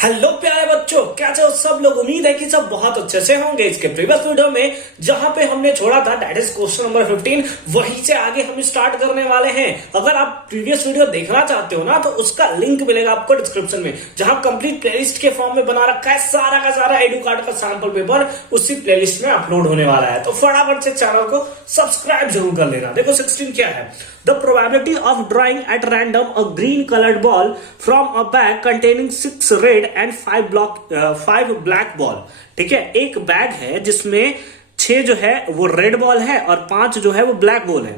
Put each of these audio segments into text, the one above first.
Hello प्यारे बच्चों, कैसे हो सब लोग। उम्मीद है कि सब बहुत अच्छे से होंगे। इसके प्रीवियस वीडियो में जहां पे हमने छोड़ा था दैट इज क्वेश्चन नंबर 15, वहीं से आगे हम स्टार्ट करने वाले हैं। अगर आप प्रीवियस वीडियो देखना चाहते हो ना तो उसका लिंक मिलेगा आपको डिस्क्रिप्शन में, जहां कंप्लीट प्लेलिस्ट के फॉर्म में बना रखा है सारा का सारा एडू कार्ड का सैंपल पेपर उसी प्लेलिस्ट में अपलोड होने वाला है। तो फटाफट से चैनल को सब्सक्राइब जरूर कर लेना। देखो 16 क्या है, the probability of drawing at random uh green coloured ball from a bag containing 6 red and 5 black ball. ठीक है, एक बैग है जिसमें 6 जो है वो रेड बॉल है और 5 जो है वो ब्लैक बॉल है।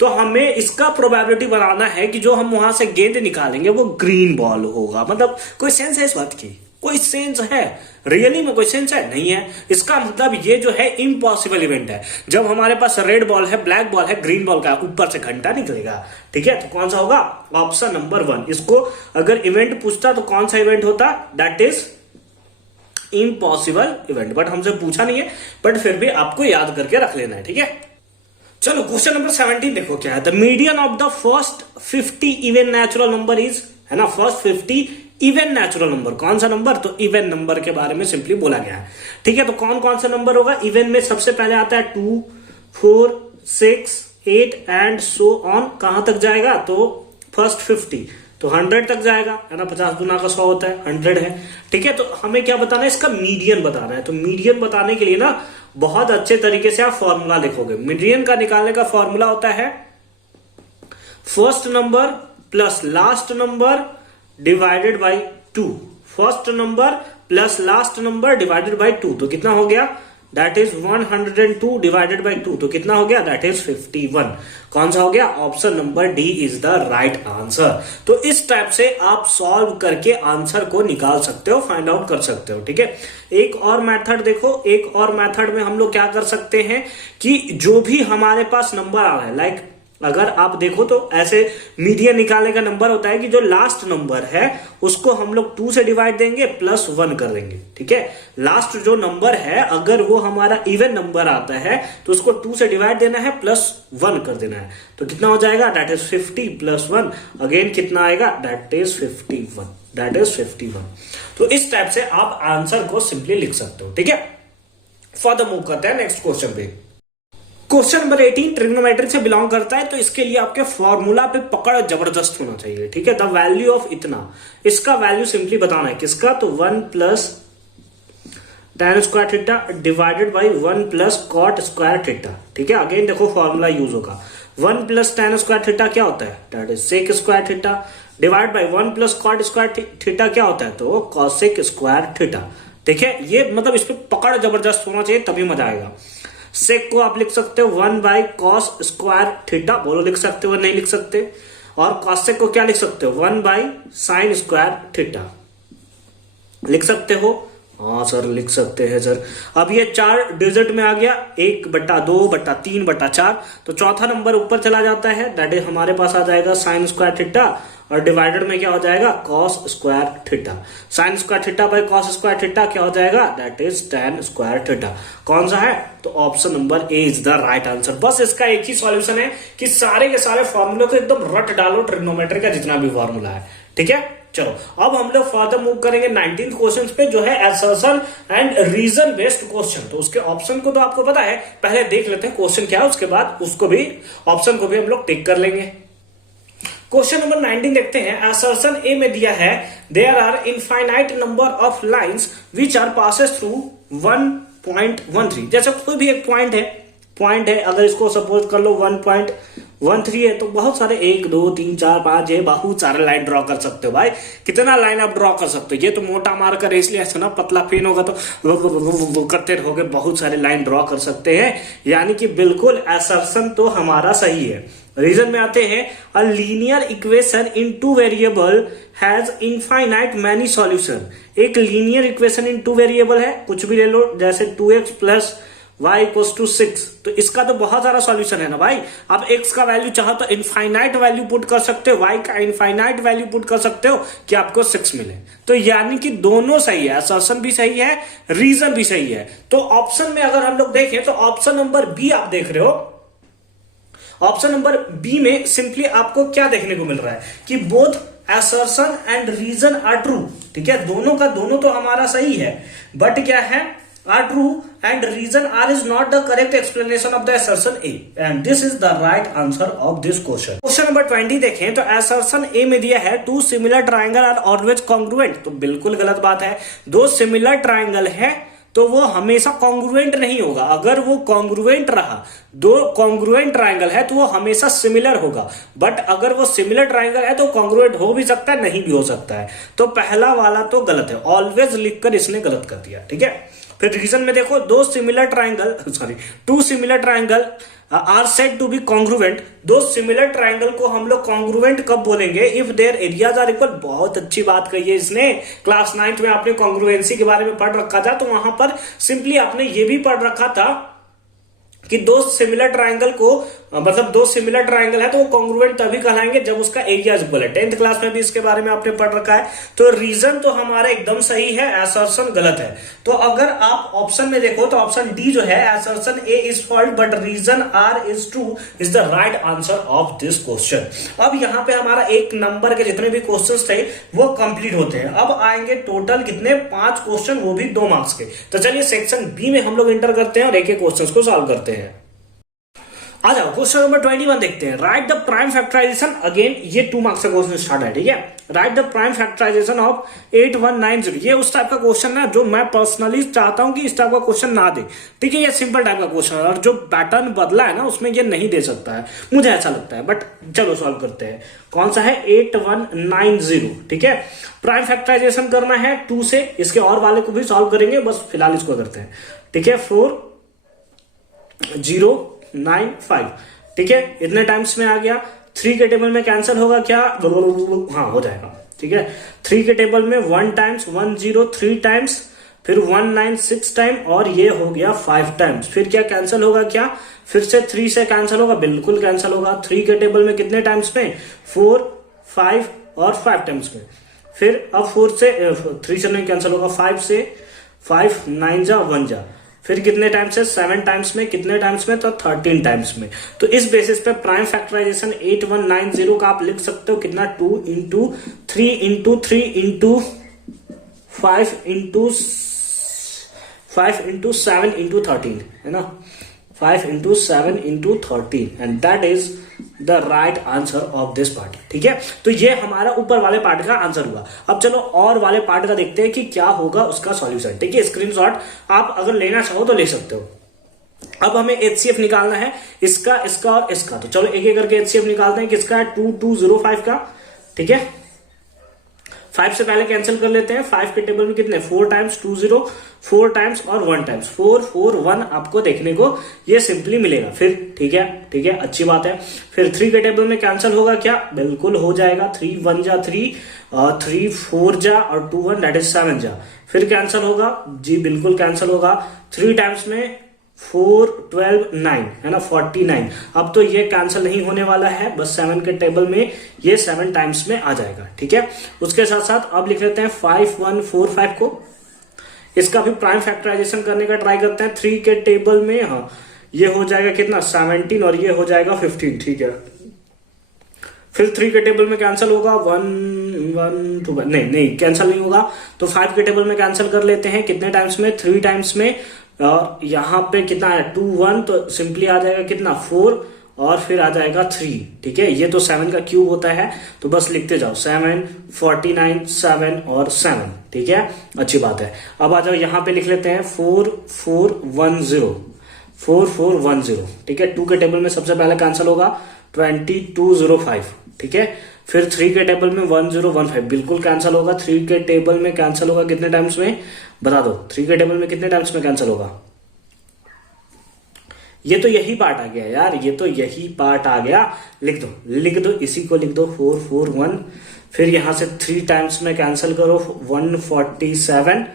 तो हमें इसका प्रोबेबिलिटी बनाना है कि जो हम वहां से गेंद निकालेंगे वो ग्रीन बॉल होगा। मतलब कोई सेंस है इस बात की? कोई सेंस है? रियली में कोई सेंस है? नहीं है। इसका मतलब ये जो है इम्पॉसिबल इवेंट है। जब हमारे पास रेड बॉल है, ब्लैक बॉल है, ग्रीन बॉल का ऊपर से घंटा निकलेगा। ठीक है, तो कौन सा होगा? Option number 1। इसको अगर इवेंट पूछता तो कौन सा इवेंट होता? That is impossible event. But हमसे पूछा नहीं है, बट फिर भी आपको याद करके रख लेना है। ठीक है, चलो क्वेश्चन नंबर 17 देखो क्या है। The median of the first 50 even natural number is, है ना, फर्स्ट 50 इवन नेचुरल नंबर। कौन सा नंबर? तो इवन नंबर के बारे में सिंपली बोला गया है। ठीक है, तो कौन कौन सा नंबर होगा इवन में? सबसे पहले आता है 2, 4, 6, 8 एंड सो ऑन। कहां तक जाएगा? तो फर्स्ट 50 तो 100 तक जाएगा, है ना। 50 गुना का 100 होता है, 100 है। ठीक है, तो हमें क्या बताना है? इसका मीडियन बताना है। तो मीडियन बताने के लिए ना बहुत अच्छे तरीके से आप फॉर्मूला लिखोगे। मीडियन का निकालने का फॉर्मूला होता है first number plus last number divided by 2। First number plus last number divided by 2 तो कितना हो गया? दैट इज 102 डिवाइडेड बाई 2 तो कितना हो गया? That is 51। कौन सा हो गया? Option number D is the right answer. तो इस टाइप से आप सॉल्व करके आंसर को निकाल सकते हो, फाइंड आउट कर सकते हो। ठीक है, एक और मेथड देखो। एक और मेथड में हम लोग क्या कर सकते हैं कि जो भी हमारे पास नंबर आ रहा है, लाइक अगर आप देखो तो ऐसे मीडियन निकालने का नंबर होता है कि जो लास्ट नंबर है उसको हम लोग 2 से डिवाइड देंगे प्लस 1 कर देंगे। ठीक है, लास्ट जो नंबर है अगर वो हमारा इवन नंबर आता है तो उसको 2 से डिवाइड देना है प्लस 1 कर देना है। तो कितना हो जाएगा? दैट इज 50 प्लस 1 अगेन कितना आएगा? That is 51। That is 51। तो इस टाइप से आप आंसर को सिंपली लिख सकते हो। ठीक है, फर्दर मूव करते हैं नेक्स्ट क्वेश्चन पे। क्वेश्चन नंबर 18 ट्रिग्नोमेट्री से बिलोंग करता है, तो इसके लिए आपके फॉर्मूला पे पकड़ जबरदस्त होना चाहिए। ठीक है, द वैल्यू ऑफ इतना, इसका वैल्यू सिंपली बताना है। किसका? तो 1 plus tan square theta divided by 1 plus cot square theta. ठीक है, अगेन देखो फॉर्मूला यूज होगा। 1 प्लस tan स्क्वायर थीटा क्या होता है? That is sec square theta divide by 1 plus cot square theta क्या होता है? तो कॉसेक स्क्वायर थीटा। ठीक है, ये मतलब इस पे पकड़ जबरदस्त होना चाहिए तभी मजा आएगा। सेक को आप लिख सकते हो 1 बाई कॉस स्क्वायर थीटा, बोलो लिख सकते हो, नहीं लिख सकते। और कॉसेक को क्या लिख सकते हो? 1 बाई साइन स्क्वायर थीटा लिख सकते हो। हाँ सर लिख सकते हैं सर। अब ये 4 डिजिट में आ गया, 1/2/3/4, तो चौथा नंबर ऊपर चला जाता है। दैट इज हमारे पास आ जाएगा साइन स्क्वायर थीटा और डिवाइडेड में क्या हो जाएगा? Cos square theta. Sine square theta by cos square theta क्या हो जाएगा? That is tan square theta. कौन सा है? तो option number A is the right answer. बस इसका एक ही सॉल्यूशन है कि सारे के सारे फॉर्मूले को एकदम रट डालो, ट्रिग्नोमेट्री का जितना भी फॉर्मूला है। ठीक है, चलो अब हम लोग फर्दर मूव करेंगे 19th क्वेश्चन पे, जो है assertion and reason based question. तो उसके ऑप्शन को तो आपको पता है, पहले देख लेते हैं क्वेश्चन क्या है, उसके बाद उसको भी ऑप्शन को भी हम लोग टिक कर लेंगे। क्वेश्चन नंबर 19 देखते हैं। असर्शन ए में दिया है there are infinite number of lines which are passes through 1.13। जैसे कोई भी एक पॉइंट है, अगर इसको सपोज कर लो 1.13 है, तो बहुत सारे 1 2 3 4 5 है, बहुत सारे लाइन ड्रॉ कर सकते हो। भाई कितना लाइन आप ड्रॉ कर सकते हो? ये तो मोटा मार कर, इसलिए ऐसा ना पतला पेन होगा तो वो करते रहोगे, बहुत सारे लाइन ड्रॉ कर सकते हैं। यानी कि बिल्कुल असर्शन तो हमारा सही है। रीजन में आते हैं, a linear equation in 2 variable has infinite many solution. एक लीनियर इक्वेशन इन 2 वेरिएबल है, कुछ भी ले लो, जैसे 2x plus y equals to 6, तो इसका तो बहुत सारा सॉल्यूशन है ना भाई। आप x का वैल्यू चाहो तो इनफाइनाइट वैल्यू पुट कर सकते हो, y का इनफाइनाइट वैल्यू पुट कर सकते हो कि आपको 6 मिले। तो यानी कि दोनों सही है, असर्शन भी सही है, रीजन भी सही है। तो ऑप्शन में अगर हम लोग देखें तो ऑप्शन नंबर बी आप देख रहे हो। ऑप्शन नंबर बी में सिंपली आपको क्या देखने को मिल रहा है कि both assertion and reason are true, ठीक है, दोनों का दोनों तो हमारा सही है, बट क्या है, are true and reason R is not the correct explanation of the assertion A, and this is the right answer of this question. Question number 20 देखें तो assertion A में दिया है two similar triangle are always congruent, तो बिल्कुल गलत बात है। दो similar triangle है तो वो हमेशा कॉन्ग्रुएंट नहीं होगा। अगर वो कॉन्ग्रुएंट रहा, दो कॉन्ग्रुएंट ट्राइंगल है तो वो हमेशा सिमिलर होगा, बट अगर वो सिमिलर ट्राइंगल है तो कॉन्ग्रुएंट हो भी सकता है, नहीं भी हो सकता है। तो पहला वाला तो गलत है, ऑलवेज लिखकर इसने गलत कर दिया, ठीक है। फिर रीजन में देखो, दो similar triangle, sorry, two similar triangle are said to be congruent. दो सिमिलर ट्राइंगल को हम लोग कॉन्ग्रुएंट कब बोलेंगे, if their areas are equal. बहुत अच्छी बात कही है इसने, क्लास 9th में आपने कॉन्ग्रुएंसी के बारे में पढ़ रखा था, तो वहां पर सिंपली आपने ये भी पढ़ रखा था कि दो सिमिलर ट्राइंगल को, मतलब दो सिमिलर ट्राइंगल है तो वो कॉन्ग्रुएंट तभी कहलाएंगे जब उसका एरिया इक्वल है। 10th क्लास में भी इसके बारे में आपने पढ़ रखा है। तो रीजन तो हमारा एकदम सही है, असर्शन गलत है। तो अगर आप ऑप्शन में देखो तो ऑप्शन डी जो है, assertion A is fault but reason R is true, is the right answer of this question. अब यहाँ पे हमारा एक नंबर के जितने भी क्वेश्चन थे वो कंप्लीट होते हैं। अब आएंगे टोटल कितने, 5 क्वेश्चन, वो भी 2 मार्क्स के। तो चलिए सेक्शन बी में हम लोग एंटर करते हैं और एक एक क्वेश्चन को सॉल्व करते हैं। आ जाओ क्वेश्चन नंबर 21 देखते हैं। Write the prime factorization, again ये 2 मार्क्स का क्वेश्चन स्टार्ट है, ठीक है। Write the prime factorization of 8190, ये उस टाइप का क्वेश्चन है जो मैं पर्सनली चाहता हूं कि इस टाइप का क्वेश्चन ना दे, ठीक है। ये सिंपल टाइप का क्वेश्चन है और जो पैटर्न बदला है ना उसमें ये नहीं दे सकता है, मुझे ऐसा लगता है, बट चलो सॉल्व करते हैं। कौन सा है, 8190, ठीक है। प्राइम फैक्टराइजेशन करना है 2 से, इसके और वाले को भी सॉल्व करेंगे, बस फिलहाल इसको करते हैं, ठीक है। 4095, ठीक है, इतने टाइम्स में आ गया। 3 के टेबल में कैंसिल होगा क्या, हाँ हो जाएगा, ठीक है। 3 के टेबल में 1 टाइम्स, 103 टाइम्स, फिर 196 टाइम, और ये हो गया 5 टाइम्स। फिर क्या कैंसिल होगा क्या, फिर से 3 से कैंसिल होगा, बिल्कुल कैंसिल होगा। 3 के टेबल में कितने टाइम्स में, 4, 5 और 5 टाइम्स में। फिर अब 4 से 3 से नहीं कैंसिल होगा, 5 से 5 9 जा 1 जा, फिर कितने टाइम्स है, 7 टाइम्स में, कितने टाइम्स में, तो 13 टाइम्स में। तो इस बेसिस पे प्राइम फैक्टराइजेशन 8190 का आप लिख सकते हो कितना, 2 into 3 into 3 into 5 into 7 into 13, है ना, 5 into 7 into 13, and that is the right answer of this part, ठीक है। तो ये हमारा ऊपर वाले पार्ट का आंसर हुआ। अब चलो और वाले पार्ट का देखते हैं कि क्या होगा उसका सॉल्यूशन, ठीक है। स्क्रीनशॉट आप अगर लेना चाहो तो ले सकते हो। अब हमें HCF निकालना है, इसका, इसका और इसका। तो चलो एक एक करके HCF निकालते हैं। किसका है, 2205 का, ठीक है। 5 से पहले कैंसिल कर लेते हैं। 5 के टेबल में कितने, 4 टाइम्स, 20, 4 टाइम्स और 1 टाइम्स, 4 4 1 आपको देखने को ये सिंपली मिलेगा। फिर ठीक है, ठीक है, अच्छी बात है। फिर 3 के टेबल में कैंसिल होगा क्या, बिल्कुल हो जाएगा। 3 1 जा 3, 3 4 जा और 2 1 दैट इज 7 जा। फिर कैंसिल होगा जी, बिल्कुल कैंसिल होगा। 3 टाइम्स में 4 12 9, है ना, 49। अब तो ये कैंसिल नहीं होने वाला है, बस 7 के टेबल में ये 7 टाइम्स में आ जाएगा, ठीक है। उसके साथ साथ अब लिख लेते हैं 5145 को। इसका भी प्राइम फैक्टराइजेशन करने का ट्राई करते हैं। 3 के टेबल में, हाँ, ये हो जाएगा कितना, 17 और ये हो जाएगा 15, ठीक है। फिर 3 के टेबल में कैंसिल होगा, 1 1 2 नहीं कैंसिल नहीं होगा। तो 5 के टेबल में कैंसिल कर लेते हैं, कितने टाइम्स में, 3 टाइम्स में। और यहाँ पे कितना है, 2 1, तो सिंपली आ जाएगा कितना, 4 और फिर आ जाएगा 3, ठीक है। ये तो 7 का क्यूब होता है, तो बस लिखते जाओ 7 49 7 और 7, ठीक है, अच्छी बात है। अब आ जाओ यहाँ पे लिख लेते हैं 4410, 4410, ठीक है। 2 के टेबल में सबसे पहले कैंसिल होगा 2205, ठीक है। फिर 3 के टेबल में 1015, बिल्कुल कैंसिल होगा। 3 के टेबल में कैंसिल होगा कितने टाइम्स में, बता दो। 3 के टेबल में कितने टाइम्स में कैंसिल होगा, ये तो यही पार्ट आ गया यार, ये तो यही पार्ट आ गया। लिख दो, इसी को लिख दो 441। फिर यहां से 3 टाइम्स में कैंसिल करो 147।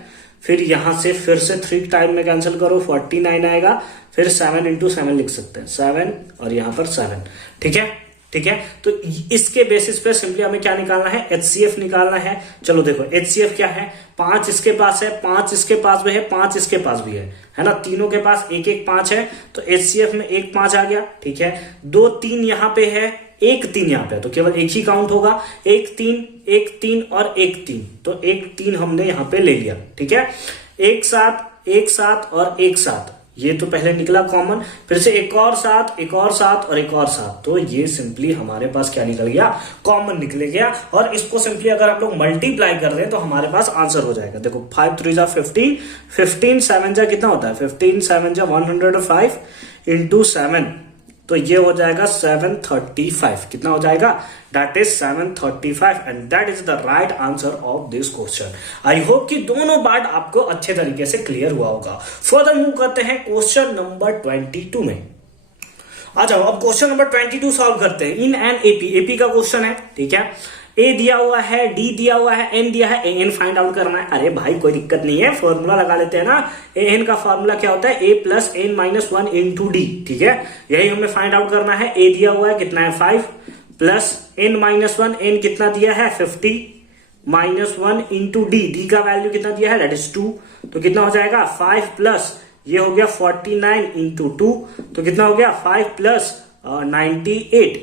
फिर यहां से फिर से 3 टाइम में कैंसिल करो 49 आएगा। फिर 7 इंटू 7 लिख सकते हैं, 7 और यहां पर 7, ठीक है, ठीक है। तो इसके बेसिस पे सिंपली हमें क्या निकालना है, HCF निकालना है। चलो देखो HCF क्या है, 5 इसके पास है, 5 इसके पास भी है, 5 इसके पास भी है ना, तीनों के पास एक एक 5 है। तो HCF में 1 5 आ गया, ठीक है। 2 3 यहाँ पे है, एक 3 यहाँ पे, तो केवल एक ही काउंट होगा, 1 3 और 1 3, तो 1 3 हमने यहाँ पे ले लिया, ठीक है। 1 7 और 1 7, ये तो पहले निकला कॉमन, फिर से एक और 7 और एक और 7, तो ये सिंपली हमारे पास क्या निकल गया, कॉमन निकल गया। और इसको सिंपली अगर आप लोग मल्टीप्लाई कर दें तो हमारे पास आंसर हो जाएगा। देखो 5 3 जा 15, 15 7 जा कितना होता है, 15 7 जा 105 इंटू 7, तो ये हो जाएगा 735। कितना हो जाएगा, that is 735 and that is the right answer of this question. I hope कि दोनों पार्ट आपको अच्छे तरीके से क्लियर हुआ होगा। फर्दर मूव करते हैं क्वेश्चन नंबर 22 में। आ जाओ, अब क्वेश्चन नंबर 22 सॉल्व करते हैं। इन एन एपी का क्वेश्चन है, ठीक है। ए दिया हुआ है, डी दिया हुआ है, एन दिया है, एन फाइंड आउट करना है। अरे भाई कोई दिक्कत नहीं है, फॉर्मूला लगा लेते हैं ना। एन का फॉर्मूला क्या होता है, a plus n minus 1 into d, ठीक है। यही हमें फाइंड आउट करना है। ए दिया हुआ है कितना है 5 प्लस एन माइनस 1, एन कितना दिया है 50 माइनस 1 इंटू डी, डी का वैल्यू कितना दिया है दैट इज 2, तो कितना हो जाएगा 5 प्लस ये हो गया 49 इंटू 2, तो कितना हो गया 5 प्लस 98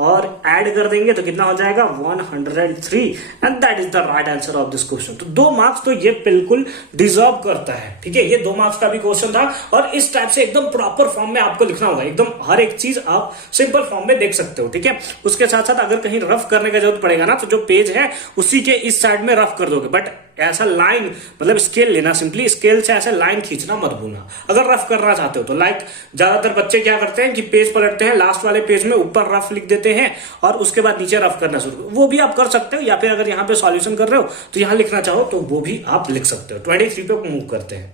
और ऐड कर देंगे तो कितना हो जाएगा 103 and that is the right answer of this question. तो 2 मार्क्स तो ये बिल्कुल डिजर्व करता है, ठीक है। ये 2 मार्क्स का भी क्वेश्चन था और इस टाइप से एकदम प्रॉपर फॉर्म में आपको लिखना होगा, एकदम हर एक चीज आप सिंपल फॉर्म में देख सकते हो, ठीक है। उसके साथ साथ अगर कहीं रफ करने का जरूरत पड़ेगा ना, तो जो पेज है उसी के इस साइड में रफ कर दोगे, बट ऐसा लाइन मतलब स्केल लेना, सिंपली स्केल से ऐसे लाइन खींचना मत भूलना अगर रफ करना चाहते हो तो। लाइक ज्यादातर बच्चे क्या करते हैं कि पेज पलटते हैं, लास्ट वाले पेज में ऊपर रफ लिख देते हैं और उसके बाद नीचे रफ करना शुरू, वो भी आप कर सकते हो, या फिर अगर यहाँ पे सॉल्यूशन कर रहे हो तो यहाँ लिखना चाहो तो वो भी आप लिख सकते हो। 23 पे मूव करते हैं।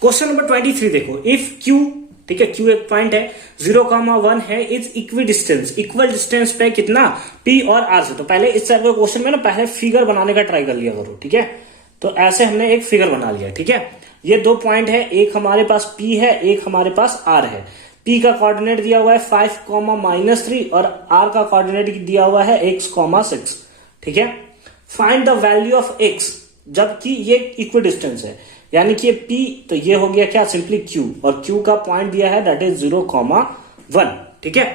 क्वेश्चन नंबर 23 देखो, इफ क्यू, ठीक है, क्यू एक पॉइंट है 0,1 है, is equi distance, equal distance पे कितना पी और आर से। तो पहले इस टाइप के क्वेश्चन में ना पहले फिगर बनाने का ट्राई कर लिया करो, ठीक है। तो ऐसे हमने एक फिगर बना लिया, ठीक है। ये 2 पॉइंट है, एक हमारे पास पी है, एक हमारे पास आर है। पी का कोऑर्डिनेट दिया हुआ है 5, -3 और आर का कोऑर्डिनेट दिया हुआ है x, 6, ठीक है। Find the value of x, जबकि ये इक्वी डिस्टेंस है, यानी कि ये P, तो ये हो गया क्या सिंपली Q, और Q का पॉइंट दिया है दैट इज 0,1, ठीक है।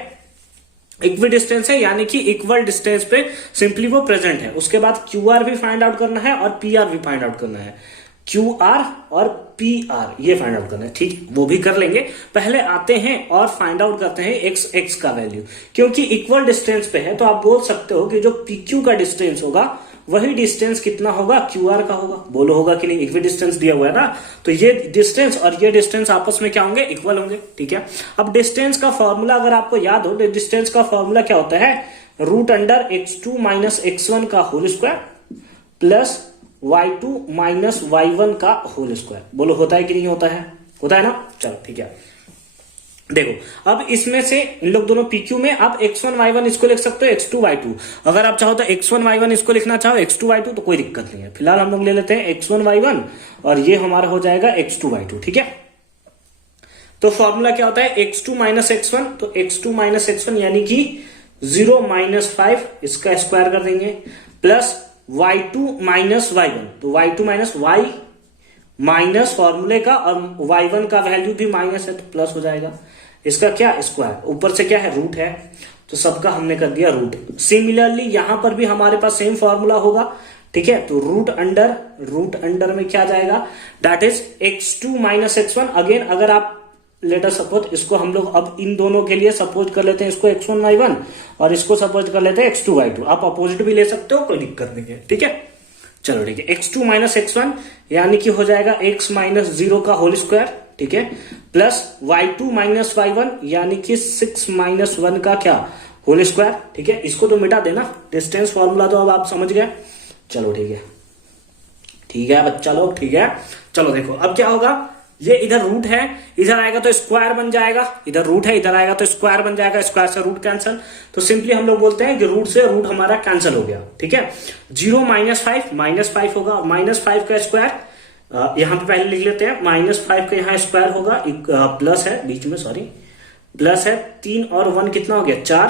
इक्वी डिस्टेंस है यानी कि इक्वल डिस्टेंस पे सिंपली वो प्रेजेंट है। उसके बाद QR भी फाइंड आउट करना है और PR भी फाइंड आउट करना है, QR और PR ये फाइंड आउट करना है, ठीक, वो भी कर लेंगे। पहले आते हैं और फाइंड आउट करते हैं x का वैल्यू, क्योंकि इक्वल डिस्टेंस पे है तो आप बोल सकते हो कि जो PQ का डिस्टेंस होगा वही डिस्टेंस कितना होगा QR का होगा। बोलो होगा कि नहीं, इक्वी डिस्टेंस दिया हुआ है ना, तो ये डिस्टेंस और ये डिस्टेंस आपस में क्या होंगे, इक्वल होंगे, ठीक है। अब डिस्टेंस का फॉर्मूला अगर आपको याद हो तो डिस्टेंस का फॉर्मूला क्या होता है, √x2 माइनस x1 का whole square plus y2 minus y1 का होल स्क्वायर। बोलो होता है कि नहीं होता है, होता है ना। चलो ठीक है, देखो अब इसमें से इन लोग दोनों PQ में आप x1 y1 इसको लिख सकते हो x2 y2। अगर आप चाहो तो x1 y1 इसको लिखना चाहो x2 y2 तो कोई दिक्कत नहीं है। फिलहाल हम लोग ले लेते हैं x1 y1 और ये हमारा हो जाएगा x2 y2, ठीक है। तो फॉर्मूला क्या होता है x2 माइनस x1, तो x2 माइनस x1 यानी कि 0 माइनस 5 इसका स्क्वायर कर देंगे प्लस y2 माइनस y1, तो y2 माइनस y माइनस फॉर्मूले का और y1 का वैल्यू भी माइनस है तो प्लस हो जाएगा। इसका क्या स्क्वायर, ऊपर से क्या है रूट है, तो सबका हमने कर दिया रूट। सिमिलरली यहां पर भी हमारे पास सेम फॉर्मूला होगा, ठीक है। तो रूट अंडर में क्या जाएगा, that is x2 minus x1। Again अगर आप लेटर सपोज इसको हम लोग अब इन दोनों के लिए सपोज कर लेते हैं, इसको x1 y1 और इसको सपोज कर लेते हैं x2 y2। आप अपोजिट भी ले सकते हो, कोई दिक्कत नहीं है, ठीक है। चलो ठीक है, x2 माइनस x1 यानी कि हो जाएगा x माइनस 0 का होल स्क्वायर, ठीक है, प्लस y2 माइनस y1 यानी कि 6 माइनस 1 का क्या होल स्क्वायर, ठीक है। इसको तो मिटा देना, डिस्टेंस फॉर्मूला तो अब आप समझ गए। चलो ठीक है, ठीक है बच्चा लोग, ठीक है। चलो देखो अब क्या होगा, ये इधर रूट है, इधर आएगा तो स्क्वायर बन जाएगा, इधर रूट है इधर आएगा तो स्क्वायर बन जाएगा, स्क्वायर से रूट कैंसिल, तो सिंपली हम लोग बोलते हैं कि रूट से रूट हमारा कैंसिल हो गया, ठीक है। 0 माइनस 5 माइनस 5 होगा, माइनस 5 का स्क्वायर यहां पे पहले लिख लेते हैं, माइनस 5 का यहाँ स्क्वायर होगा, प्लस है बीच में, सॉरी प्लस है, 3 और 1 कितना हो गया 4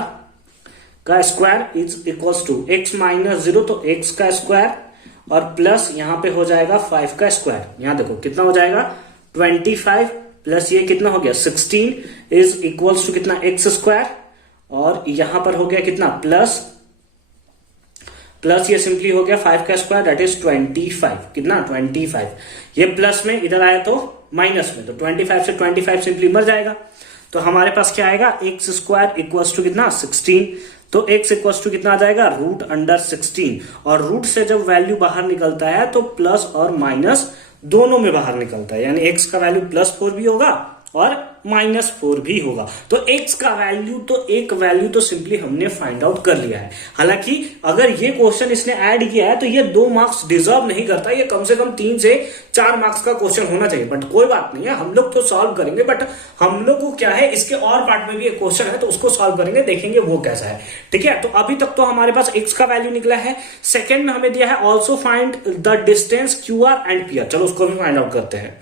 का square is equals to x minus 0, तो x का स्क्वायर और प्लस यहां पे हो जाएगा 5 का स्क्वायर। यहां देखो कितना हो जाएगा 25 प्लस ये कितना हो गया 16 इज इक्वल्स टू कितना x स्क्वायर और यहां पर हो गया कितना प्लस प्लस, ये सिंपली हो गया 5 का स्क्वायर दैट इज 25, कितना 25। ये प्लस में इधर आया तो माइनस में, तो 25 से 25 सिंपली मर जाएगा। तो हमारे पास क्या आएगा, एक्स स्क्वायर इक्वल्स टू कितना 16। तो x इक्वल्स टू कितना आ जाएगा रूट अंडर 16, और रूट से जब वैल्यू बाहर निकलता है तो प्लस और माइनस दोनों में बाहर निकलता है, यानी x का वैल्यू +4 भी होगा और -4 भी होगा। तो x का वैल्यू तो एक वैल्यू तो सिंपली हमने फाइंड आउट कर लिया है। हालांकि अगर ये क्वेश्चन इसने ऐड किया है तो ये 2 मार्क्स डिजर्व नहीं करता, ये कम से कम 3 से 4 मार्क्स का क्वेश्चन होना चाहिए। बट कोई बात नहीं है, हम लोग तो सॉल्व करेंगे। बट हम लोग को क्या है, इसके और पार्ट में भी एक क्वेश्चन है तो उसको सॉल्व करेंगे, देखेंगे वो कैसा है। ठीक है, तो अभी तक तो हमारे पास x का वैल्यू निकला है। सेकेंड में हमें दिया है also find the distance QR and PR। चलो उसको भी फाइंड आउट करते हैं।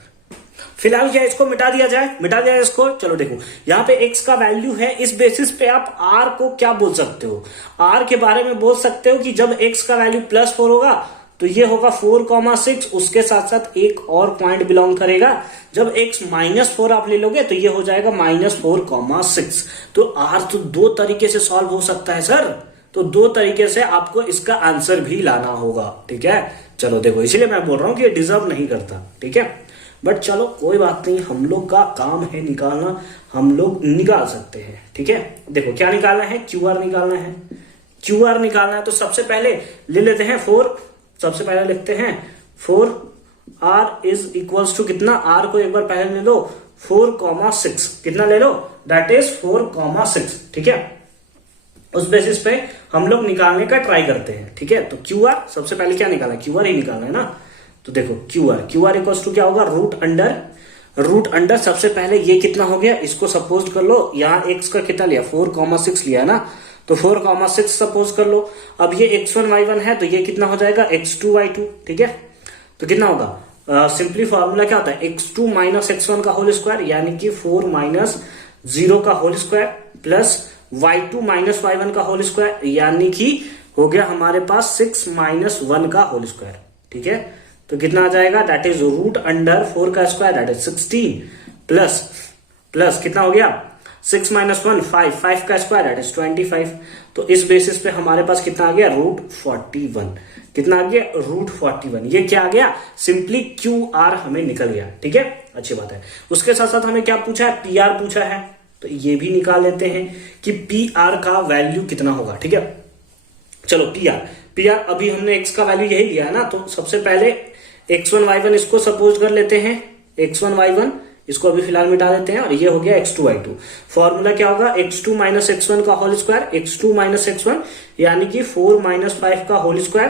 फिलहाल क्या इसको मिटा दिया जाए इसको। चलो देखो, यहाँ पे x का वैल्यू है, इस बेसिस पे आप r को क्या बोल सकते हो, r के बारे में बोल सकते हो कि जब x का वैल्यू +4 होगा तो ये होगा 4,6। उसके साथ साथ एक और पॉइंट बिलोंग करेगा, जब x -4 आप ले लोगे तो ये हो जाएगा -4,6। तो r तो 2 तरीके से सॉल्व हो सकता है सर, तो 2 तरीके से आपको इसका आंसर भी लाना होगा। ठीक है, चलो देखो, इसीलिए मैं बोल रहा हूं कि ये डिजर्व नहीं करता। ठीक है, बट चलो कोई बात नहीं, हम लोग का काम है निकालना, हम लोग निकाल सकते हैं। ठीक है, देखो क्या निकालना है, QR निकालना है। QR निकालना है तो सबसे पहले ले लेते हैं 4। सबसे पहले लिखते हैं 4r इज इक्वल्स टू कितना, r को एक बार पहले ले लो 4,6, कितना ले लो दैट इज 4,6। ठीक है, उस बेसिस पे हम लोग निकालने का ट्राई करते हैं। ठीक है, तो QR सबसे पहले क्या निकालना है, QR ही निकालना है ना। तो देखो QR इक्वल्स टू क्या होगा, रूट अंडर सबसे पहले ये कितना हो गया, इसको सपोज कर लो, यहाँ x का कितना लिया 4,6 लिया है ना, तो 4,6 सपोज कर लो। अब ये x1 y1 है तो ये कितना हो जाएगा x2 y2। ठीक है, तो कितना होगा, सिंपली फॉर्मूला क्या होता है, x2 - x1 का होल स्क्वायर, यानी कि 4 - 0 का whole square, plus y2 - y1 का होल स्क्वायर, यानी कि हो गया हमारे पास 6 - 1 का होल स्क्वायर। ठीक है, तो कितना आ जाएगा, दैट इज रूट अंडर 4 का स्क्वायर दैट इज 16, प्लस कितना हो गया 6 - 1 5 का स्क्वायर दैट इज 25। तो इस बेसिस पे हमारे पास कितना आ गया, √41। कितना आ गया, √41। ये क्या आ गया, सिंपली QR हमें निकल गया। ठीक है, अच्छी बात है। उसके साथ साथ हमें क्या पूछा है, PR पूछा है, तो ये भी निकाल लेते हैं कि PR का वैल्यू कितना होगा। ठीक है, चलो PR अभी हमने x का वैल्यू यही लिया है ना, तो सबसे पहले x1 y1 इसको सपोज कर लेते हैं, x1 y1 इसको अभी फिलहाल मिटा देते हैं, और ये हो गया x2 y2। फॉर्मूला क्या होगा, x2 - x1 का होल स्क्वायर, x2 - x1 यानी कि 4 - 5 का whole square,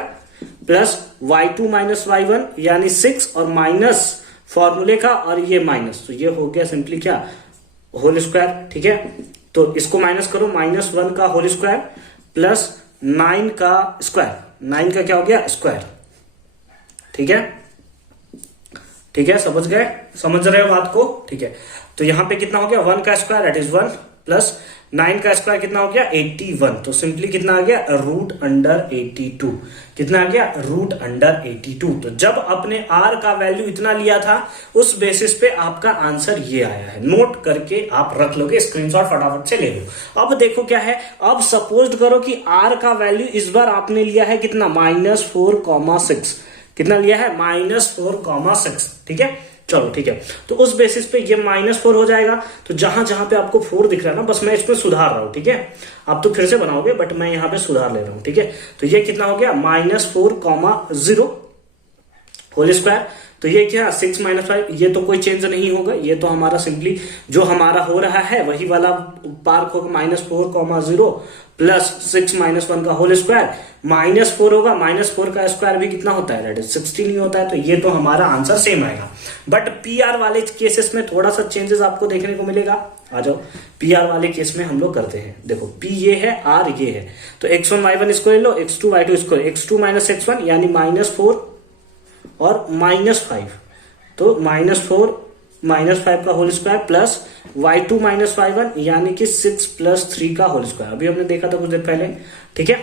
plus y2 - y1 यानी 6 और माइनस फॉर्मूले का और ये माइनस, तो ये हो गया सिंपली क्या होल स्क्वायर। ठीक है, तो इसको माइनस करो, -1 का होल स्क्वायर प्लस 9 का स्क्वायर, 9 का क्या हो गया स्क्वायर। ठीक है, समझ रहे हो बात को। ठीक है, तो यहां पे कितना हो गया 1 का स्क्वायर दैट इज 1, प्लस 9 का स्क्वायर कितना हो गया 81। तो सिंपली कितना आ गया, रूट अंडर 82। कितना आ गया, रूट अंडर 82। तो जब अपने R का वैल्यू इतना लिया था, उस बेसिस पे आपका आंसर ये आया है। नोट करके आप रख लोगे, स्क्रीनशॉट फटाफट से ले लो। अब देखो क्या है, अब सपोज करो कि R का वैल्यू इस बार आपने लिया है कितना, -4,6। कितना लिया है, -4,6। ठीक है, चलो ठीक है, तो उस बेसिस पे ये -4 हो जाएगा। तो जहां जहां पे आपको 4 दिख रहा है ना, बस मैं इसमें सुधार रहा हूं। ठीक है, आप तो फिर से बनाओगे बट मैं यहां पे सुधार ले रहा हूं। ठीक है, तो ये कितना हो गया, -4,0 होल स्क्वायर। तो ये क्या 6 - 5, ये तो कोई चेंज नहीं होगा, ये तो हमारा सिंपली जो हमारा हो रहा है वही वाला पार्क होगा, -4,0 प्लस 6 - 1 का होल स्क्वायर, -4 होगा, -4 का स्क्वायर भी कितना होता है, दैट इज 16 ही होता है। तो ये तो हमारा आंसर सेम आएगा। बट PR वाले केसेस में थोड़ा सा चेंजेस आपको देखने को मिलेगा। आ जाओ, PR वाले केस में हम लोग करते हैं। देखो P ये है, R ये है, तो x1 y1 इसको ले लो, x2 y2 इसको, x2 - x1 यानी -4 और -5, तो -4 - 5 का whole square plus y2 - y1 यानी कि 6 + 3 का होल स्क्वायर। अभी हमने देखा था कुछ देर पहले। ठीक है,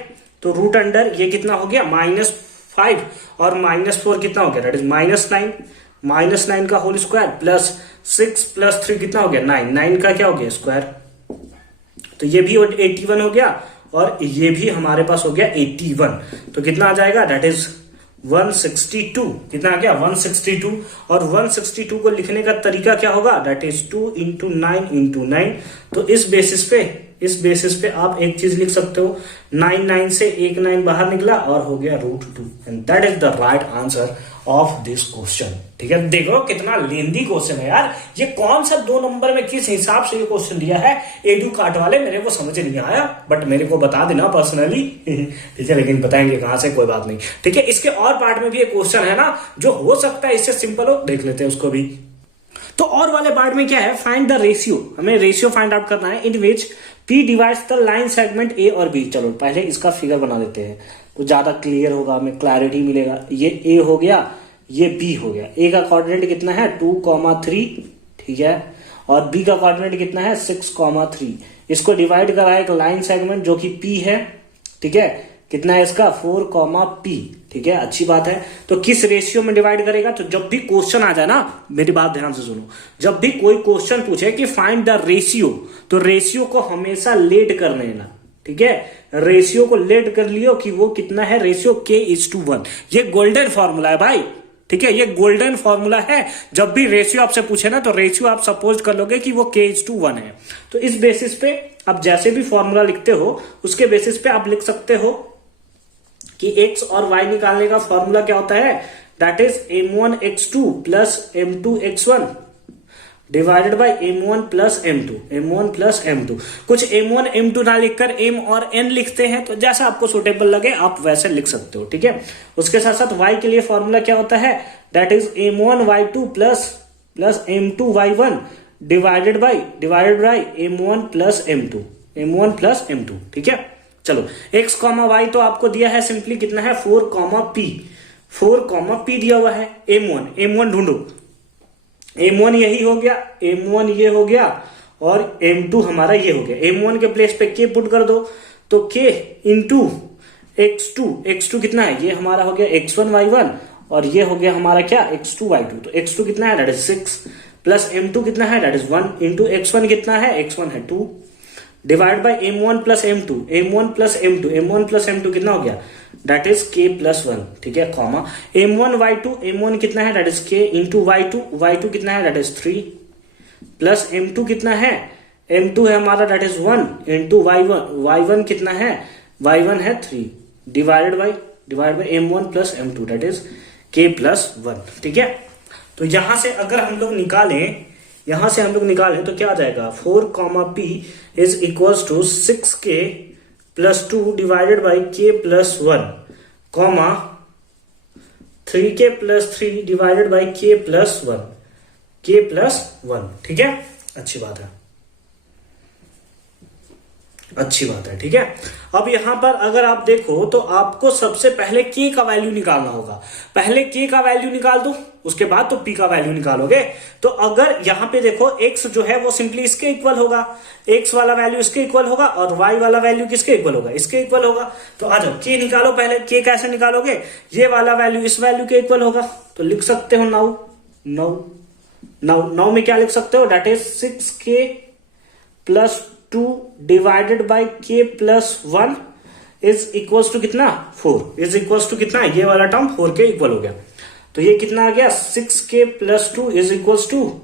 तो रूट अंडर ये कितना हो गया, -5 और -4 कितना हो गया, दैट इज -9 का होल स्क्वायर प्लस 6 + 3 कितना हो गया 9 का क्या हो गया स्क्वायर। तो ये भी 81 हो गया और ये भी हमारे पास हो गया 81। तो कितना आ जाएगा, दैट इज 162। कितना आ गया 162। और 162 को लिखने का तरीका क्या होगा, दैट इज 2 इंटू 9 इंटू 9। तो इस बेसिस पे आप एक चीज लिख सकते हो, 9 से एक 9 बाहर निकला और हो गया √2 and that is the right answer of this question. ठीक है, देखो कितना लेंदी क्वेश्चन है यार। ये कौन सा 2 नंबर में किस हिसाब से ये क्वेश्चन दिया है एडू कार्ट वाले, मेरे को समझ नहीं आया, बट मेरे को बता देना पर्सनली। ठीक है, लेकिन बताएंगे कहां से, कोई बात नहीं। ठीक है, इसके और पार्ट में भी एक क्वेश्चन है ना जो हो सकता है इससे सिंपल हो, देख लेते हैं उसको भी। तो और वाले पार्ट में क्या है, फाइंड द रेशियो, हमें रेशियो फाइंड आउट करना है इन विच P divides the line segment A और B। चलो पहले इसका फिगर बना देते हैं तो ज्यादा क्लियर होगा, हमें क्लैरिटी मिलेगा। ये A हो गया, ये B हो गया। A का कोऑर्डिनेट कितना है 2,3, ठीक है, और B का कोऑर्डिनेट कितना है 6,3। इसको डिवाइड करा है एक लाइन सेगमेंट जो कि P है, ठीक है, कितना है इसका 4,P। ठीक है, अच्छी बात है। तो किस रेशियो में डिवाइड करेगा, तो जब भी क्वेश्चन आ जाए ना, मेरी बात ध्यान से सुनो, जब भी कोई क्वेश्चन पूछे कि फाइंड द रेशियो, तो रेशियो को हमेशा लेट कर लेना। ठीक है, रेशियो को लेट कर लियो कि वो कितना है, रेशियो K:1। ये गोल्डन फॉर्मूला है भाई। ठीक है, ये गोल्डन फॉर्मूला है। जब भी रेशियो आपसे पूछे ना, तो रेशियो आप सपोज कर लोगे कि वो K:1 है। तो इस बेसिस पे आप जैसे भी फॉर्मूला लिखते हो उसके बेसिस पे आप लिख सकते हो कि x और y निकालने का फॉर्मूला क्या होता है, that is m1x2 plus m2x1 divided by m1 plus m2। कुछ m1 m2 ना लिखकर m और n लिखते हैं, तो जैसा आपको सुटेबल लगे आप वैसे लिख सकते हो। ठीक है, उसके साथ साथ y के लिए फॉर्मूला क्या होता है, that is m1y2 plus m2y1 divided by m1 plus m2। ठीक है, चलो x, y तो आपको दिया है सिंपली कितना है 4,P दिया हुआ है। m1 ढूंढो, m1 यही हो गया, m1 ये हो गया और m2 हमारा ये हो गया। m1 के प्लेस पे k पुट कर दो, तो k इंटू x2 कितना है, ये हमारा हो गया x1y1 और ये हो गया हमारा क्या x2y2। तो x2 कितना है, दैट इज 6 प्लस m2 कितना है, दैट इज 1 इंटू x1 कितना है, x1 है 2 divide by m1 plus m2 कितना हो गया, दैट इज k+1। ठीक है, कॉमा m1 कितना है, that is k into y2 कितना है, दैट इज 3 प्लस m2 कितना है, m2 है हमारा दैट इज 1 इंटू y1 कितना है, y1 है 3 divided by m1 plus m2 that is k+1। ठीक है, तो यहां से अगर हम लोग निकालें तो क्या आ जाएगा, 4,P is equals to 6k+2 divided by k+1 comma 3k+3 divided by k+1। ठीक है, अच्छी बात है। ठीक है, अब यहां पर अगर आप देखो तो आपको सबसे पहले k का वैल्यू निकालना होगा। पहले k का वैल्यू निकाल दो, उसके बाद तो p का वैल्यू निकालोगे। तो अगर यहां पे देखो x जो है वो सिंपली इसके इक्वल होगा, x वाला वैल्यू इसके इक्वल होगा और y वाला वैल्यू किसके इक्वल होगा, इसके इक्वल होगा। तो आ जाओ k निकालो पहले। k कैसे निकालोगे, ये वाला वैल्यू इस वैल्यू के इक्वल होगा, तो लिख सकते हो नाउ में क्या लिख सकते हो, that is 6k+2 divided by k+1 is equals to कितना 4 इज इक्वल्स टू कितना, ये वाला टर्म 4 के इक्वल हो गया। तो ये कितना आ गया 6k+2 is equals to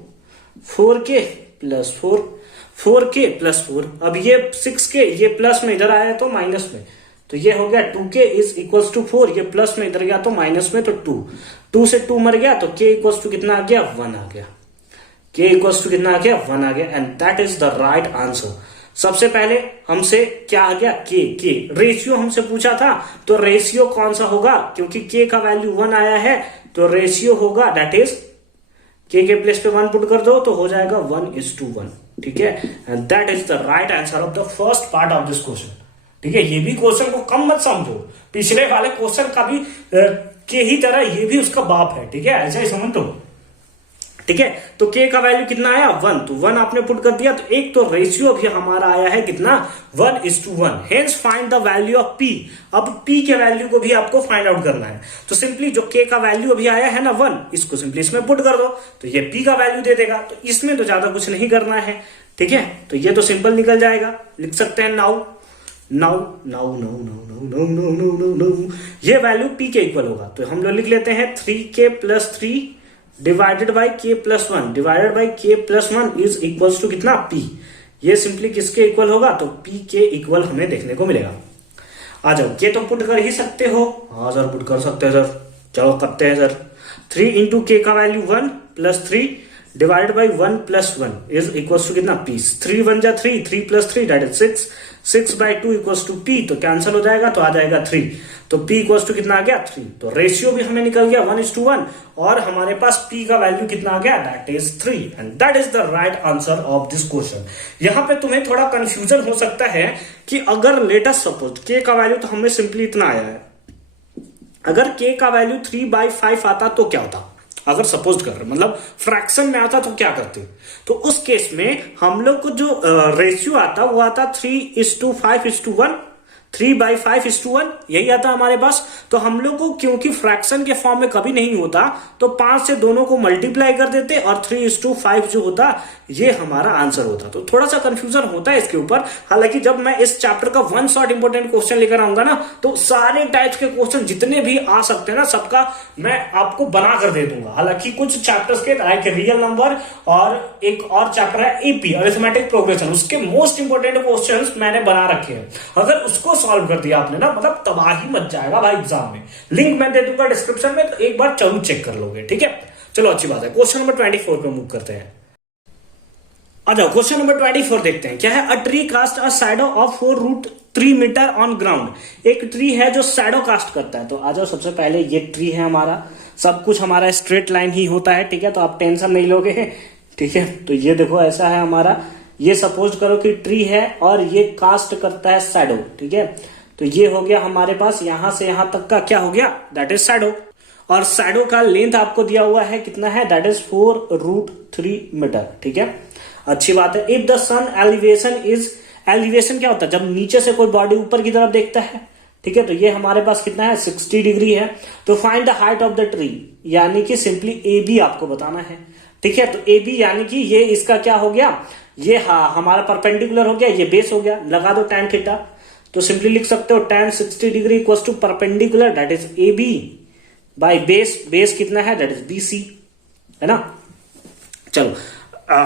4k+4। अब ये 6k ये प्लस में इधर आया तो माइनस में, तो ये हो गया 2k इज इक्वल्स टू 4, ये प्लस में इधर गया तो माइनस में, तो 2 से 2 मर गया, तो k इक्वल्स टू कितना आ गया 1 आ गया। k इक्वल्स टू कितना आ गया 1 आ गया and that is the right answer. सबसे पहले हमसे क्या आ गया k रेशियो हमसे पूछा था, तो रेशियो कौन सा होगा, क्योंकि k का वैल्यू 1 आया है तो रेशियो होगा दैट इज k के प्लेस पे 1 पुट कर दो तो हो जाएगा 1:1। ठीक है, and that is the right answer of the first part of this question. ठीक है, ये भी क्वेश्चन को कम मत समझो, पिछले वाले क्वेश्चन का भी के ही तरह ये भी उसका बाप है। ठीक है, ऐसा ही समझ लो। ठीक है, तो k का वैल्यू कितना आया 1, तो 1 आपने पुट कर दिया, तो एक तो रेशियो भी हमारा आया है कितना 1:1। Hence find the value of p। अब p के वैल्यू को भी आपको फाइंड आउट करना है, तो सिंपली जो k का वैल्यू अभी आया है ना 1, इसको सिंपली इसमें पुट कर दो तो ये p का वैल्यू दे देगा। तो इसमें तो ज्यादा कुछ नहीं करना है। ठीक है, तो ये तो सिंपल निकल जाएगा, लिख सकते हैं now now now now now now now now now now now ये वैल्यू पी के इक्वल होगा। तो हम लोग लिख लेते हैं 3k+3 divided by k+1 divided by k+1 is equals to कितना p। ये सिंपली किसके इक्वल होगा, तो p के इक्वल हमें देखने को मिलेगा। आ जाओ, के तो पुट कर ही सकते हो। हाँ सर पुट कर सकते हैं सर, चलो करते हैं सर। 3 इंटू के का value 1 plus 3 divided by 1 plus 1 is equals to कितना p। 3 1 जा 3, 3 plus 3 that is 6, 6/2 equals to p, तो कैंसिल हो जाएगा तो आ जाएगा 3, तो p इक्वल्स टू कितना आ गया 3। तो रेशियो भी हमें निकल गया 1:1 और हमारे पास p का वैल्यू कितना आ गया, that is 3 and that is the right answer of this question. यहां पे तुम्हें थोड़ा कंफ्यूजन हो सकता है कि अगर लेटेस्ट सपोज k का वैल्यू तो हमें सिंपली इतना आया है, अगर k का वैल्यू 3/5 आता तो क्या होता, अगर सपोज कर रहे मतलब फ्रैक्शन में आता तो क्या करते। तो उस केस में हम लोग को जो रेशियो आता वो आता 3:5:1, 3/5:1 यही आता हमारे पास। तो हम लोग को क्योंकि फ्रैक्शन के फॉर्म में कभी नहीं होता तो 5 से दोनों को मल्टीप्लाई कर देते और 3:5 जो होता ये हमारा आंसर होता। तो थोड़ा सा कंफ्यूजन होता है इसके ऊपर। हालांकि जब मैं इस चैप्टर का 1 शॉर्ट इंपॉर्टेंट क्वेश्चन लेकर आऊंगा ना, तो सारे टाइप्स के क्वेश्चन जितने भी आ सकते हैं ना, सबका मैं आपको बना कर दे दूंगा। हालांकि कुछ चैप्टर्स के लाइक रियल नंबर और एक और चैप्टर है एपी अरिथमेटिक प्रोग्रेशन, उसके मोस्ट इंपॉर्टेंट क्वेश्चंस मैंने बना रखे हैं। अगर उसको सॉल्व कर दिया आपने ना, मतलब तबाही मच जाएगा भाई एग्जाम में। लिंक मैं दे दूंगा डिस्क्रिप्शन में, तो एक बार जरूर चेक कर लोगे, ठीक है। चलो अच्छी बात है, क्वेश्चन नंबर 24 पे मूव करते हैं। आ जाओ, क्वेश्चन नंबर 24 देखते हैं क्या है। A tree cast a shadow of 4√3 metre on ground. एक ट्री है जो शैडो कास्ट करता है। तो आ जाओ, सबसे पहले ये ट्री है हमारा, सब कुछ हमारा स्ट्रेट लाइन ही होता है, ठीक है, तो आप टेंशन नहीं लोगे, ठीक है। तो ये देखो ऐसा है हमारा, ये सपोज करो कि ट्री है और ये कास्ट करता है शैडो, ठीक है। तो ये हो गया हमारे पास यहां से यहां तक का क्या हो गया, दैट इज शैडो। और शैडो का लेंथ आपको दिया हुआ है कितना है, दैट इज 4√3 मीटर, ठीक है। अच्छी बात है। If the sun elevation is, elevation क्या होता है, जब नीचे से कोई बॉडी ऊपर की तरफ देखता है, ठीक है। तो ये हमारे पास कितना है, 60 डिग्री है। तो find the height of the tree, यानी कि सिंपली ए बी आपको बताना है, ठीक है। तो ए बी यानी कि ये इसका क्या हो गया, ये हमारा परपेंडिकुलर हो गया, ये बेस हो गया, लगा दो tan थीटा। तो सिंपली लिख सकते हो tan 60 degree equals to perpendicular that is A B by base, base कितना है, दैट इज बी सी, है ना। चलो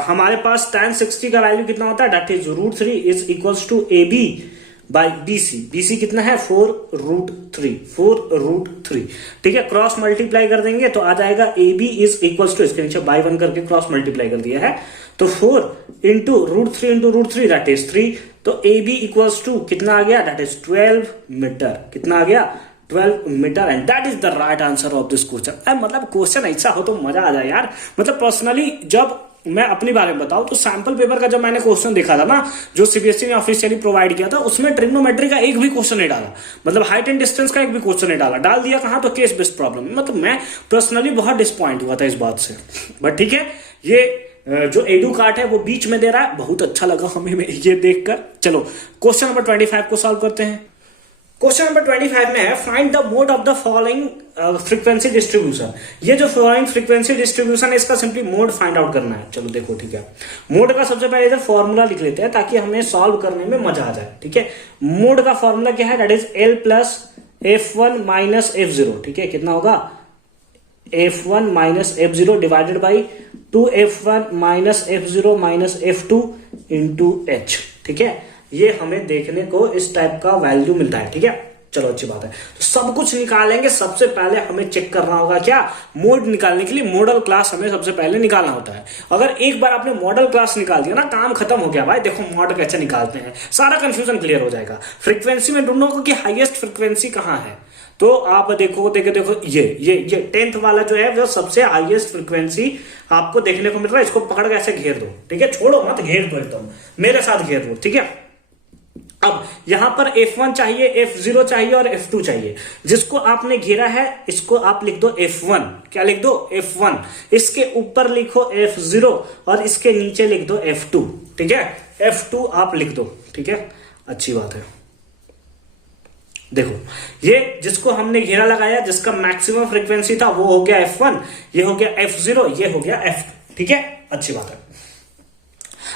हमारे पास tan 60 का वैल्यू कितना होता है, that is √3 is equals to A B by B C. B C कितना है, 4√3, ठीक है। क्रॉस मल्टीप्लाई कर देंगे तो आ जाएगा A B is equals to, इसके नीचे बाई 1 करके क्रॉस मल्टीप्लाई कर दिया है, तो 4 इंटू √3 इंटू √3 दैट इज 3। तो ए बी इक्वल्स टू कितना आ गया, दैट इज 12 मीटर। कितना आ गया, 12 metre and that is the right answer of this question. मतलब क्वेश्चन ऐसा हो तो मजा आ जाए यार। मतलब पर्सनली जब मैं अपने बारे में बताऊं तो सैंपल पेपर का जब मैंने क्वेश्चन देखा था ना, जो सीबीएसई ने ऑफिशियली प्रोवाइड किया था, उसमें ट्रिग्नोमेट्री का एक भी क्वेश्चन नहीं डाला, मतलब हाइट एंड डिस्टेंस का एक भी क्वेश्चन नहीं डाला। डाल दिया कहां, तो केस बेस्ड प्रॉब्लम। मतलब मैं पर्सनली बहुत डिसपॉइंट हुआ था इस बात से, बट ठीक है। ये जो एडू कार्ड है वो बीच में दे रहा है, बहुत अच्छा लगा हमें ये देखकर। चलो क्वेश्चन नंबर 25 को सॉल्व करते हैं। क्वेश्चन नंबर 25 में है find the mode of the following frequency distribution. ये जो फॉलोइंग फ्रीक्वेंसी डिस्ट्रीब्यूशन है, इसका सिंपली मोड फाइंड आउट करना है। चलो देखो, ठीक है। मोड का सबसे पहले इधर फॉर्मूला लिख लेते हैं ताकि हमें सॉल्व करने में मजा आ जाए, ठीक है। मोड का फॉर्मूला क्या है, that is L plus F1 minus F0, ठीक है। कितना होगा, F1 minus F0 divided by 2F1 minus F0 minus F2 into H, ठीक है। ये हमें देखने को इस टाइप का वैल्यू मिलता है, ठीक है। चलो अच्छी बात है। तो सब कुछ निकालेंगे, सबसे पहले हमें चेक करना होगा क्या, मोड निकालने के लिए मॉडल क्लास हमें सबसे पहले निकालना होता है। अगर एक बार आपने मॉडल क्लास निकाल दिया ना, काम खत्म हो गया भाई। देखो मॉडल कैसे निकालते हैं, सारा कंफ्यूजन क्लियर हो जाएगा। फ्रीक्वेंसी में ढूंढो कि हाईएस्ट फ्रीक्वेंसी कहां है, तो आप देखो ये 10th वाला जो है वो सबसे हाईएस्ट फ्रीक्वेंसी आपको देखने को मिल रहा है। इसको पकड़ के ऐसे घेर दो, ठीक है, छोड़ो मत, घेर दो एकदम, मेरे साथ घेर दो, ठीक है। अब यहां पर F1 चाहिए, F0 चाहिए और F2 चाहिए। जिसको आपने घेरा है इसको आप लिख दो F1। क्या लिख दो, F1। इसके ऊपर लिखो F0 और इसके नीचे लिख दो F2, ठीक है। F2 आप लिख दो, ठीक है। अच्छी बात है। देखो ये जिसको हमने घेरा लगाया, जिसका मैक्सिमम फ्रीक्वेंसी था, वो हो गया F1, ये हो गया F0, ये हो गया F2, ठीक है। अच्छी बात है।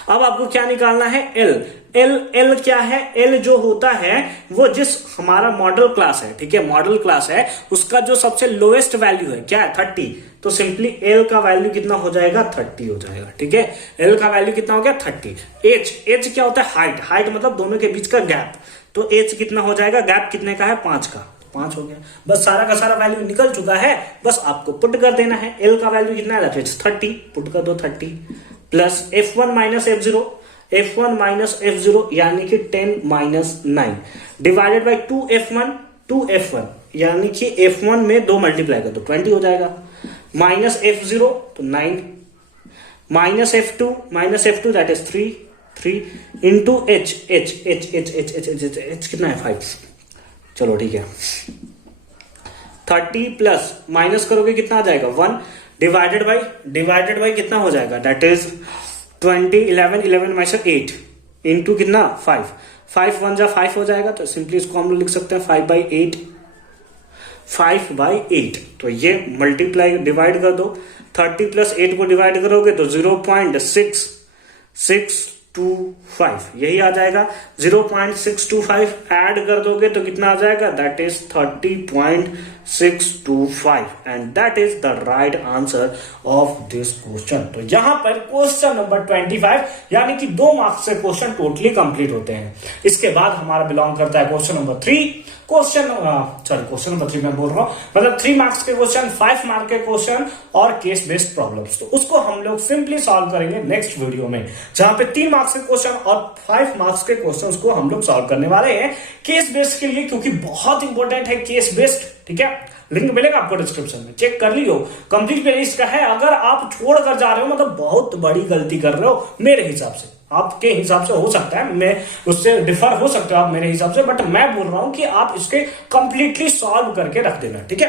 अब आपको क्या निकालना है, एल क्या है, एल जो होता है वो जिस हमारा मॉडल क्लास है, ठीक है, मॉडल क्लास है उसका जो सबसे लोएस्ट वैल्यू है क्या है 30, तो सिंपली एल का वैल्यू कितना हो जाएगा 30 हो जाएगा, ठीक है, एल का वैल्यू कितना हो गया 30। एच क्या होता है, हाइट मतलब दोनों के बीच का गैप, तो एच कितना हो जाएगा, गैप कितने का है 5 का, 5 हो गया। बस सारा का सारा वैल्यू निकल चुका है, बस आपको पुट कर देना है। एल का वैल्यू कितना है 30, पुट कर दो 30 प्लस F1 माइनस F0 यानी कि 10 माइनस 9 डिवाइडेड बाई 2F1 यानी कि F1 में 2 मल्टीप्लाई कर दो 20 हो जाएगा, माइनस F0 तो 9 minus F2 that is 3 into H कितना है 5, चलो ठीक है 30 प्लस माइनस करोगे कितना आ जाएगा 1 डिवाइडेड बाई कितना हो जाएगा दैट इज 20 11 माइनस 8 इंटू कितना 5 1 जा 5 हो जाएगा, तो सिंपली इसको हम लोग लिख सकते हैं 5/8। तो ये मल्टीप्लाई डिवाइड कर दो, 30 प्लस 8 को डिवाइड करोगे तो 0.6625 यही आ जाएगा, 0.625 ऐड कर दोगे तो कितना आ जाएगा that is 30.625 and that is the right answer of this question. तो यहां पर क्वेश्चन नंबर 25 यानी कि 2 मार्क्स से क्वेश्चन टोटली कंप्लीट होते हैं। इसके बाद हमारा बिलोंग करता है क्वेश्चन नंबर 3, क्वेश्चन नंबर 3 मैं बोल रहा हूं, मतलब 3 मार्क्स के क्वेश्चन, 5 मार्क के क्वेश्चन और केस बेस्ड प्रॉब्लम्स। तो उसको हम लोग सिंपली सॉल्व करेंगे नेक्स्ट वीडियो में, जहां पे 3 मार्क्स के क्वेश्चन और 5 मार्क्स के क्वेश्चंस को हम लोग सॉल्व करने वाले हैं केस बेस्ड के लिए, क्योंकि बहुत इंपॉर्टेंट है केस बेस्ड, ठीक है। लिंक मिलेगा आपको डिस्क्रिप्शन में, चेक कर लियो, कंप्लीट प्लेलिस्ट का है। अगर आप छोड़ कर जा रहे हो मतलब बहुत बड़ी गलती कर रहे हो मेरे हिसाब से, आपके हिसाब से हो सकता है, मैं उससे डिफर हो सकते हो आप मेरे हिसाब से, बट मैं बोल रहा हूं कि आप इसके कंप्लीटली सॉल्व करके रख देना, ठीक है।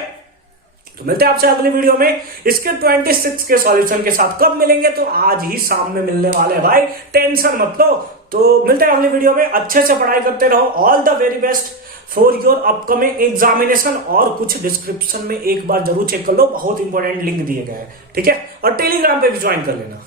तो मिलते हैं आपसे अगले वीडियो में इसके 26 के सॉल्यूशन के साथ। कब मिलेंगे, तो आज ही शाम में मिलने वाले हैं भाई, टेंशन मत लो। तो मिलते हैं अगले वीडियो में, अच्छे से पढ़ाई करते रहो, all the very best for your upcoming examination. और कुछ डिस्क्रिप्शन में एक बार जरूर चेक कर लो, बहुत इंपॉर्टेंट लिंक दिए गए हैं, ठीक है, और टेलीग्राम पे भी ज्वाइन कर लेना।